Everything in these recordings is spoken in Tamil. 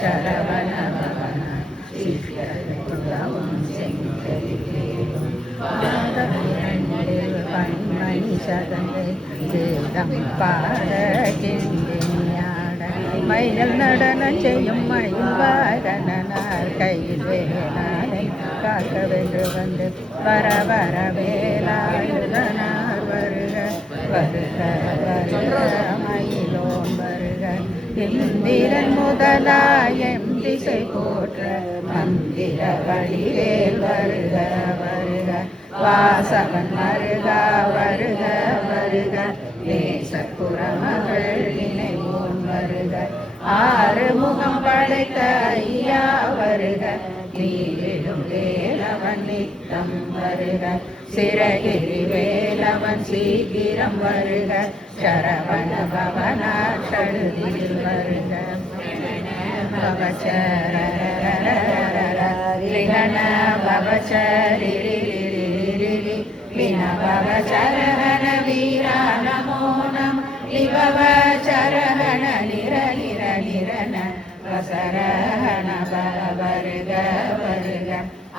சரவண பவன சிவம் செங்கலிலேயும் பாதபிரண்டில் பன்மணி சதந்தை வேதம் பாட கிண்டினியாட மயில் நடனம் செய்யும் மயில் வாகனார் கையில் வேளாளை காக்க வென்று வந்து வர வர வேலாயுதனார் வருக வருக வருக மயிலோன் வருக இந்திரன் முதலாயம் திசை போற்ற மந்திர வடிவேல் வருக வருக வாசவன் வருக வருக வருக நேசப்புறமகள் இணைவோன் வருக ஆறுமுகம் படைத்த ஐயா வருக நீரிடும் வேலவன் நித்தம் வருக சிறகிரி வேலவன் சீக்கிரம் வருக சரவண பவனா சடுதியில் வருக பவச்சரண பவச்சரிரி வினபவச்சரண வீரா நமோ நம இவவச்சரண நிர நிர நிரன வசரண வருக வருக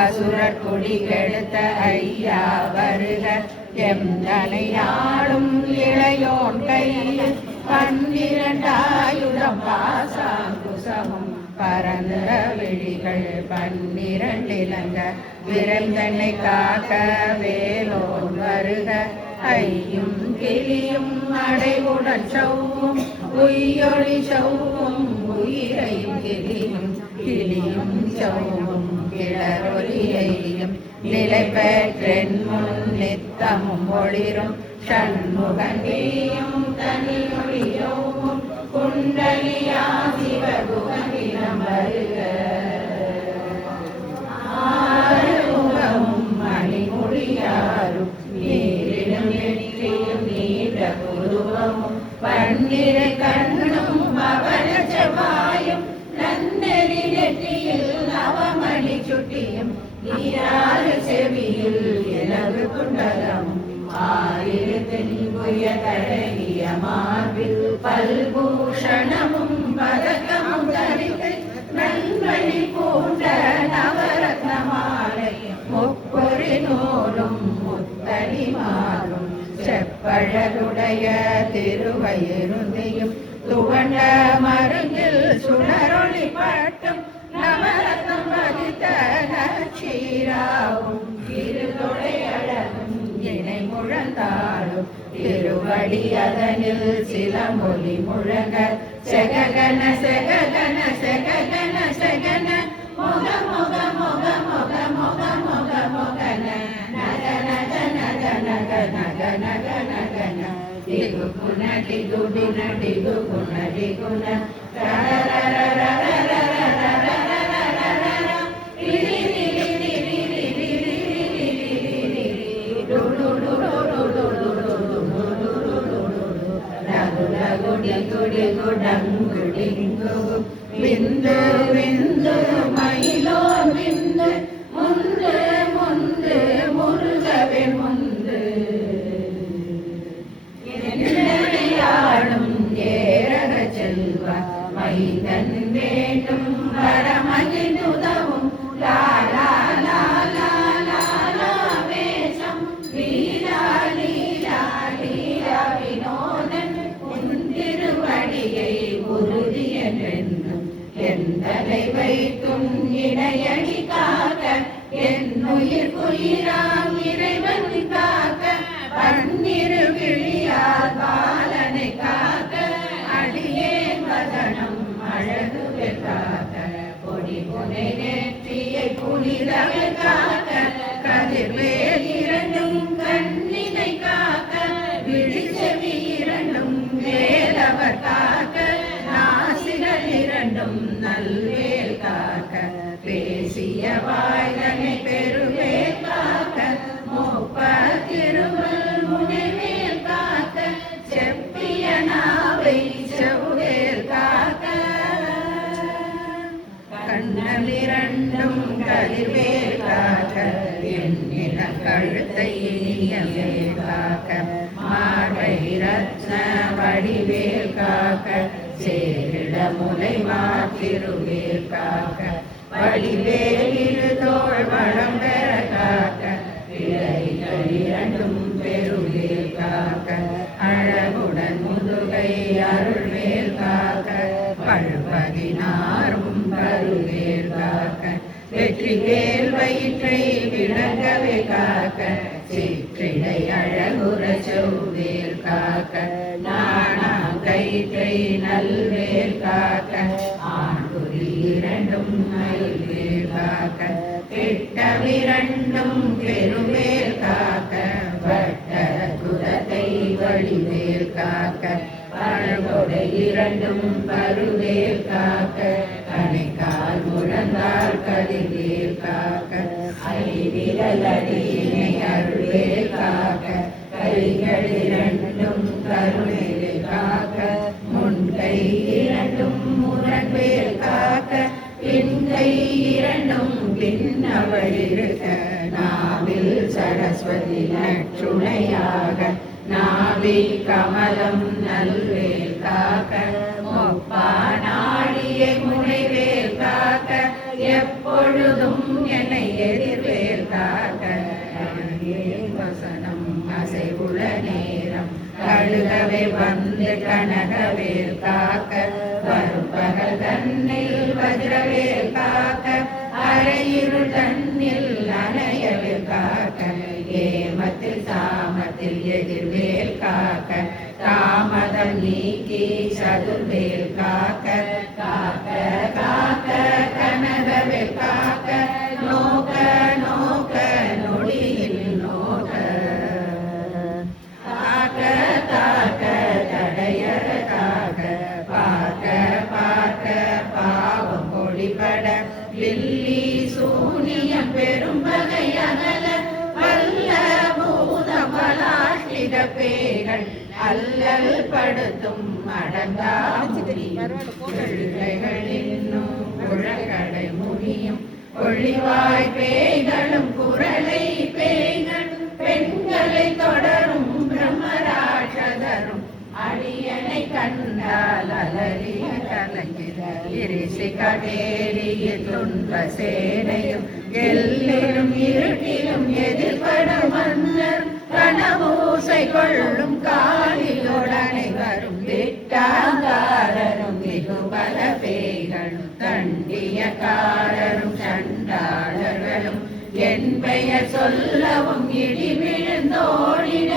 அசுரர் குடி கெடுத்த ஐயா வருக எந்தனையாடும் இளையோன் கையில் 12 ஆயுதம் பாசாங்குசமும் பரந்த விழிகள் 12 இலங்க விரைந்தனை காக்க வேலோன் வருக ஐயும் கிளியும் அடைவுடன் சௌவும் உய்யொளி சௌவும் உயிரையும் கிளியும் கிளியும் சௌவும் கிளரொலியையும் நிலை பெற்றென் முன் நித்தமும் ஒளிரும் ஷண்முகனியும் தனியொழியோவும் குண்டலியா சிவகுகனிடம் வருக ஆறுமுகமும் மணிமொழியாரும் நீரிடும் நெற்றியும் நீண்ட புருவமும் 12 கண்ணும் பவன செவ்வாயும் நன்னெறி நெற்றியில் நவமணி சுட்டியும் நீராறு செவியில் இலகு குண்டலமும் 6 தென்புய தழகிய மார்பில் பல்பூஷணமும் பதக்கமும் தரித்து நன்மணி பூண்ட நவரத்ன மாலையும் முப்பொரு நூலும் முத்தடி மாலும் செப்பழகுடைய திருவயிருந்தியும் துவண்ட மருங்கில் சுடரொளி பட்டும் நவரத்னம் பதித்த நச்சீராவும் திருதொடை அழகும் இணை முழந்தாளும் திருவடி அதனில் சிலமொழி முழங்க செககன செககன செககன செகன மொக மொக மொக மொக மொக மொக மொகன நக நக நக நக நக நக நகன டிகு குண டிகு டின டிகு குண டிகுண விந்து விந்து மயிலோ விந்து முந்து முந்து முருகவே முந்து ஆடும் ஏரக செல்வ மைதன் வேண்டும் வரமகிழ் உதவும் லாலா லாலா லாலா வேஷம் லீலா லீலா லீலா வினோதன் திருவடியை உறுதி என்றென்றும் எந்தலை வைத்தும் இணையடி காக்க என்னுயிர் குயிராம் இறைவன் காக்க 12 விழியால் பாலனை காக்க அடியேன் வதனம் அழகு காக்க பொடி புனை நெற்றியை புனிதவை காக்க கதிர்வேல் 2 கண்ணினை காக்க விழிச்செவி 2 வேலவர் காக்க நாசிகள் 2 நல்வேல் காக்க பேசிய வாய்தனை பெருவேல் காக்க முப்பத்திருமல் முனைவேல் காக்க செப்பிய நாவை செவ்வேல் காக்க கண்ணல் 2 கதிர்வேல் காக்க எண்ணின கழுத்தை இனிய வேல் காக்க மார்பை ரத்ன வடிவேல் காக்க சேரிட முலை மாத்திருவேல் காக்க வடிவேலிரு தோள் வளம் பெற காக்க இழைகள் இரண்டும் பெருவேல் காக்க அழகுடன் முதுகை அருள்வேல் காக்க பழுவதினாரும் பருவேல் காக்க வெற்றிவேல் வயிற்றை விளங்கவே காக்க சிற்றிடை அழகுற செவ்வேல் காக்க நாணா கயிற்றை நல்வேல் காக்க ஆண்குறி இரண்டும் நல்வேல் காக்க திட்டமிரண்டும் பெருவேல் காக்க வட்ட குலத்தை வழிவேல் காக்க பழகொடை இரண்டும் பருவேல் காக்க கணைக்கால் முழந்தால் கதிர்வேல் காக்க ஐவிரலடியினை அருள்வேல் காக்க கைகள் இரண்டும் கருணைவேல் காக்க முன்கை இரண்டும் முரண்வேல் காக்க பின்கை இரண்டும் பின்னவழிருக்க நாவில் சரஸ்வதி நற்றுணையாக நாவி கமலம் நல்வேல் காக்க முப்பா நாடிய முனைவேல் காக்க எப்பொழுதும் என்னை எதிர்வேல் காக்க வசனம் அசைவுள்ள நேரம் கழுகவே வந்து கனகவேல் காக்க வரும் பகல் தன்னில் வஜ்ரவேல் காக்க அரையிருள் தன்னில் அணையவேல் காக்க ஏமத்தில் சாமத்தில் எதிர்வேல் காக்க தாமதம் நீக்கி சதுர்வேல் காக்க காக்க காக்க கனகவேல் காக்க நோக்க நோக்க நொடியில் நோக்க காக்க காக்க தடையற காக்க பார்க்க பார்க்க பாவம் பொடிபட வில்லி சூனியம் பெரும் பகை அகல வல்ல பூத பலாஷ்டித பேய்கள் அல்லல் படுத்தும் அடங்கா பிள்ளைகள் இன்னும் குழக்கடை முனியும் ஒளிவாய் பேய்களும் குரலை பேய்களும் பெண்களை தொடரும் பிரம்மராட்சதரும் அடியனை கண்டால் அலறிய கலங்கிற இரிசி கடேறிய துன்ப சேனையும் எல்லிலும் இருட்டிலும் எதிர்பட மன்னர் கனமூசை கொள்ளும் காலியோடனை வரும் விட்டாங்காரரும் மிகுபல பேய்களும் தண்டியக்காரரும் சண்டாளர்களும் என் பெயர் சொல்லவும் இடி விழுந்தோடிட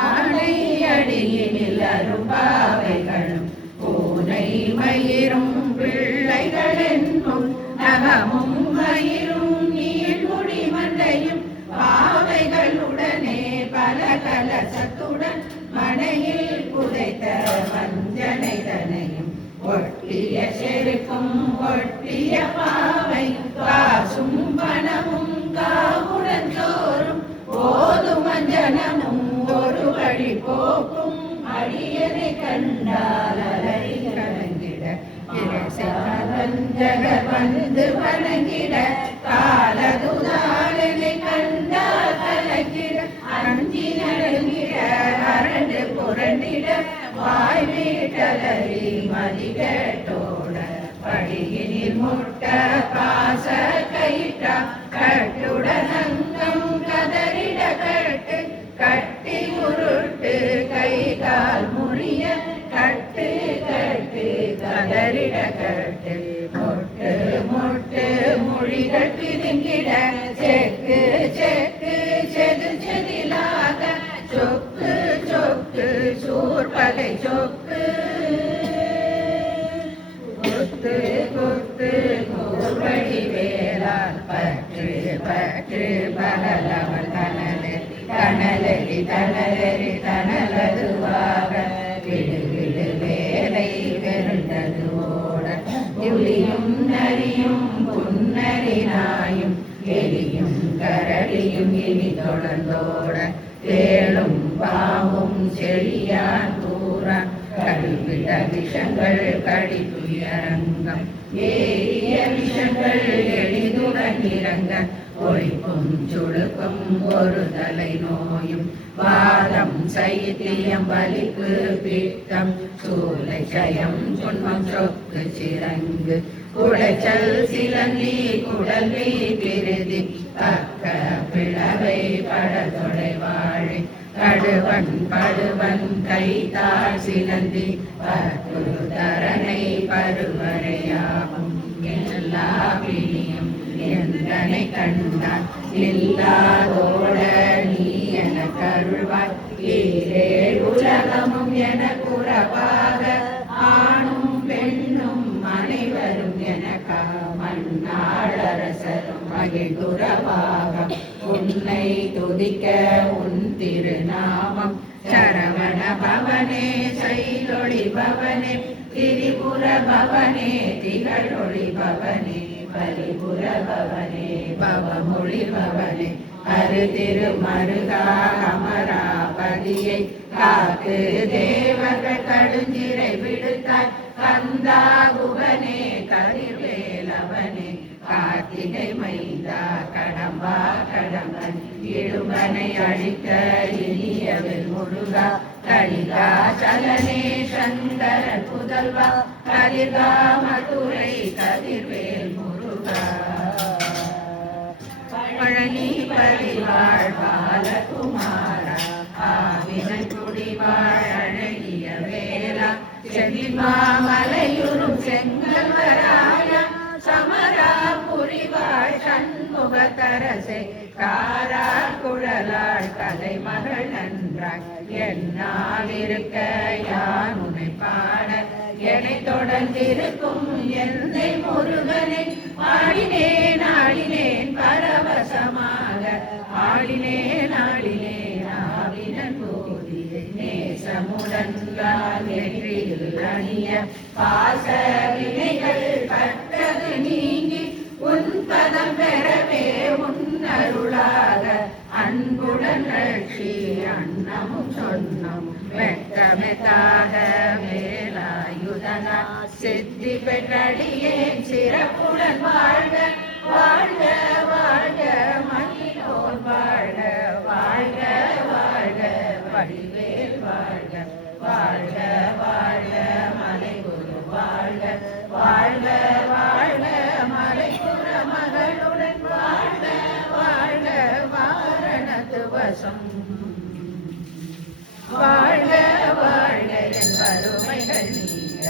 ஆனை அடியினில் அரும்பாவைகளும் பூனை மயிரும் பிள்ளைகள் என்னும் நகமும் மயிரும் நீள்முடி மண்டையும் பாவைகளுடனே பல கலசத்துடன் மனையில் புதைத்த வஞ்சனை தனையும் ஒட்டிய செருக்கும் ஒட்டிய பாவை காசும் பணமும் காவுடன் சோறும் போதும் அஞ்சனமும் ஒரு வழி போக்கும் அடியனை கண்டால் அலறி கலங்கிட ஜகர் வந்து வணங்கிட காலதுதாளனை கண்டால் கலங்கிட அஞ்சி நடுங்கிட அரண்டு புரண்டிட வாய் வீட்டலறி மதிகட்டோட படியினில் முட்ட பாச கயிற்றா கட்டுடன் அங்கம் கதறிட கட்டு கட்டி உருட்டு கை கால் முறிய கட்டு கட்டு கதறிட கட்டு மொட்டு மொட்டு மொழிகள் பிதுங்கிட செக்கு செக்கு செதில் செதிலாக சொக்கு சொக்கு சூர்பகை சொக்கு கொத்து கொத்து கோர்வழி வேளால் பற்று பற்று பகலவள் தனலே தனலரி தனலரி தனலதுவாக விடு விடு வேலை வெருண்டது ஓட புலியும் நரியும் புன்னரி நாயும் எலியும் கரடியும் இனி தொடர்ந்தோட தேளும் பாவும் செழியான் கூறான் கடிவிட விஷங்கள் கடிதுயரங்கம் ஏறிய விஷங்கள் எளிதுடன் இறங்க ஒழிப்பும் சுழுக்கும் ஒரு தலை நோயும் வாதம் சைத்தியம் வலிப்பு பித்தம் சூலை சயம் துன்பம் சொக்கு சிறங்கு குடைச்சல் சிலந்தி குடல்வி பிரிதி பக்க பிளவை படதொடை வாழை கடுவன் படுவன் கைத்தாள் சிலந்தி பருதரனை பருவரையாகும் எல்லா வினியும் எந்தனை கண்டான் இல்லாதோட நீ என கருள்வாய் ஈரேழ் உலகமும் என குறவாக ஆணும் பெண்ணும் அனைவரும் எனக்கா மன்னாளரசரும் மகிழ்ந்துறவாக உன்னை துதிக்க உன் திருநாமம் சரவண பவனே சைலொளி பவனே திரிபுர பவனே திகழொளி பவனே பரிபுர பவனே பவமொழி பவனே அரு திருமருகா அமராபதியை காத்து தேவர்கள் கடுஞ்சிறை விடுத்தாய் கந்தா குகனே கதிர்வேலவனே கார்த்திகை மைந்தா கடம்பா கடம்பன் இடுமனை அழிக்க இனியவில் முருகா கலிகா சலனே சங்கரன் புதல்வா கதிர்கா மதுரை கதிர்வேல் முருகா பழனி பரிவாழ் பாலகுமாரா ஆவினை குடிவாழ் அழகிய வேலா செந்திமாமலையுறும் செங்கல்வராய சமரா புரிவாழ் சண்முகத்தரசே காரா குழலாள் கலைமகள் நன்றாய் என்னாலிருக்க யான் உன்னை பாட என்னை தொடர்ந்திருக்கும் என்னை முருகனை ஆடினேன் ஆடினேன் பரவசமாக ஆடினேன் ஆடினேன் ஆவினன் போதியை நேசமுடன் வெற்றியில் அணிய பாச வினைகள் பட்டது நீங்கி உன் பதம் பெறவே உன்னருளாக அன்புடன் ரட்சி அன்னமும் சொன்னமும் வெட்டமெத்தாக வேலாயுதனா சித்தி பெற்றடியேன் சிறப்புடன் வாழ்க வாழ்க வாழ்க மகிழோர் வாழ்க வாழ்க வாழ்க வடிவேல் வாழ்க வாழ்க வாழ்க மலைகுரு வாழ்க வாழ்க வாழ்க மலைகுர மகளுடன் வாழ்க வாழ்க வாரணத்து வசம் வாழ்க வாழ்க என் வறுமைகள் நீங்க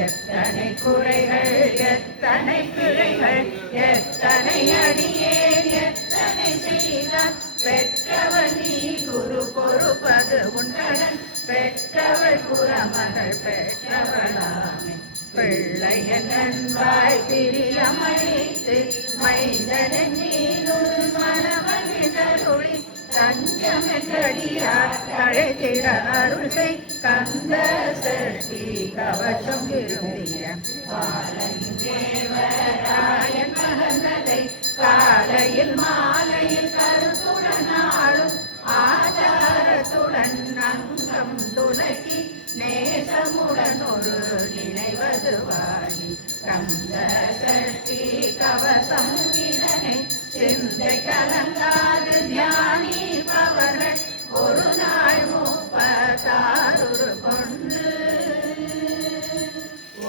எத்தனை குறைகள் எத்தனை பிழைகள் எத்தனை அடியேன் எத்தனை செய்தார் பெற்றவன் நீ குரு பொறுப்பது உன்னடன் பெற்றவள் குறமகள் பெற்றவளாமே பிள்ளை என்பாய் பிரியமளித்து மைந்தனின் மீதுள் மனமகிழொளி தஞ்சம் என்றடியார் தழைத்திட அருள் செய் கந்த சஷ்டி கவசம் விரும்பிய பாலையின் தேவராயன் மகந்ததை காலையில் மாலையில் கருத்துடன் ஆளும் ஆச்சாரத்துடன் அங்கம் துலக்கி நேசமுடன் ஒரு நினைவது வாழி கந்த சஷ்டி கவசம் இதனை சிந்தை கலங்காது தியானிப்பவர்கள் ஒரு நாள் 36 கொண்டு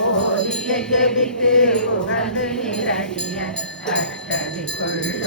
ஓதியை ஜெபித்து உகந்து நிரடிய கட்டடிக்குள்ளோர்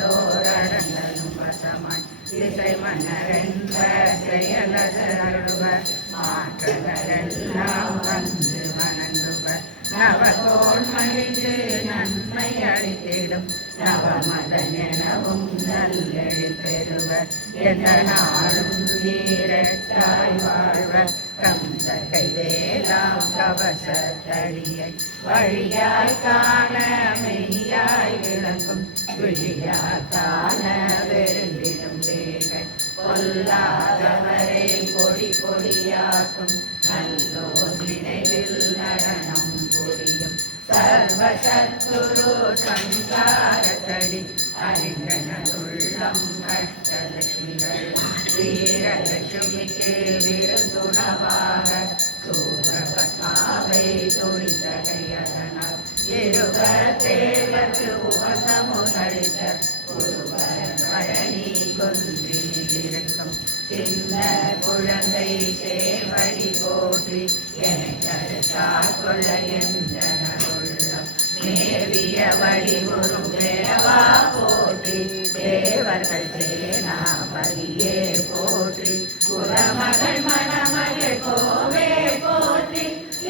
அடங்கலும் வசமாய் இசை மன்னரென்ற செயலருவர் மாற்றங்களெல்லாம் வந்து வணங்குவர் நவகோள் மகிழ்ந்து நன்மை அளித்திடும் நவமதன் எனவும் நல்லெழுப்பெறுவர் எந்த நாளும் ஈரட்டாய் வாழ்வர் கந்த கைவேலாம் கவச தடியை வழியாய் காண மெய்யாய் விளங்கும் விழியாய் காண வெறுந்திடும் வேகை பொல்லாதவரை பொடி பொடியாக்கும் நல்லோர் நினைவில் நடனம் புரியும் சர்வசத்துரு சங்காரத்தடி அறிந்தனுள்ளம் கஷ்டலட்சுமிகள் வீரலட்சுமிக்கு விருந்துணவாக சூரபத்மாவை துணித்தகையதனால் இருவர் தேவர்க்கு உகந்தமுதளித்த ஒருவர் சின்ன குழந்தை சேவடி போற்றி என்னை தடுத்தால் கொள்ள எந்தனருள்ளம் மேவிய வடிவுறும் வேவா போற்றி தேவர்கள் சேனாபதியே போற்றி குலமகள் மணமகள் கோவே போற்றி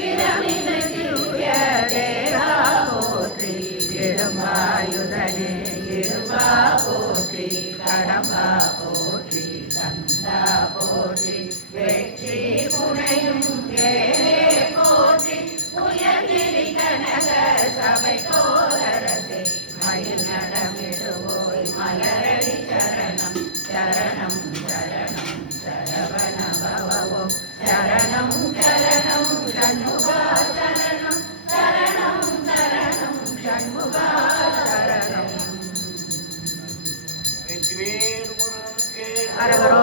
இரமினுய தேவா போற்றி இடும்பாயுதனே இடும்பா போற்றி கடம்பா போற்றி கந்தா போற்றி வெற்றி புனையும் வேலே போற்றி உயர்கிரி கனக சபை கோரரசே மயில் நடமிடுவோய் மலரடி சரணம் சரணம் சரணம் சரவண பவம் சரணம் சரணம் சண்முகா சரணம் சரணம் சரணம் சண்முகா சரணம். அரகரோ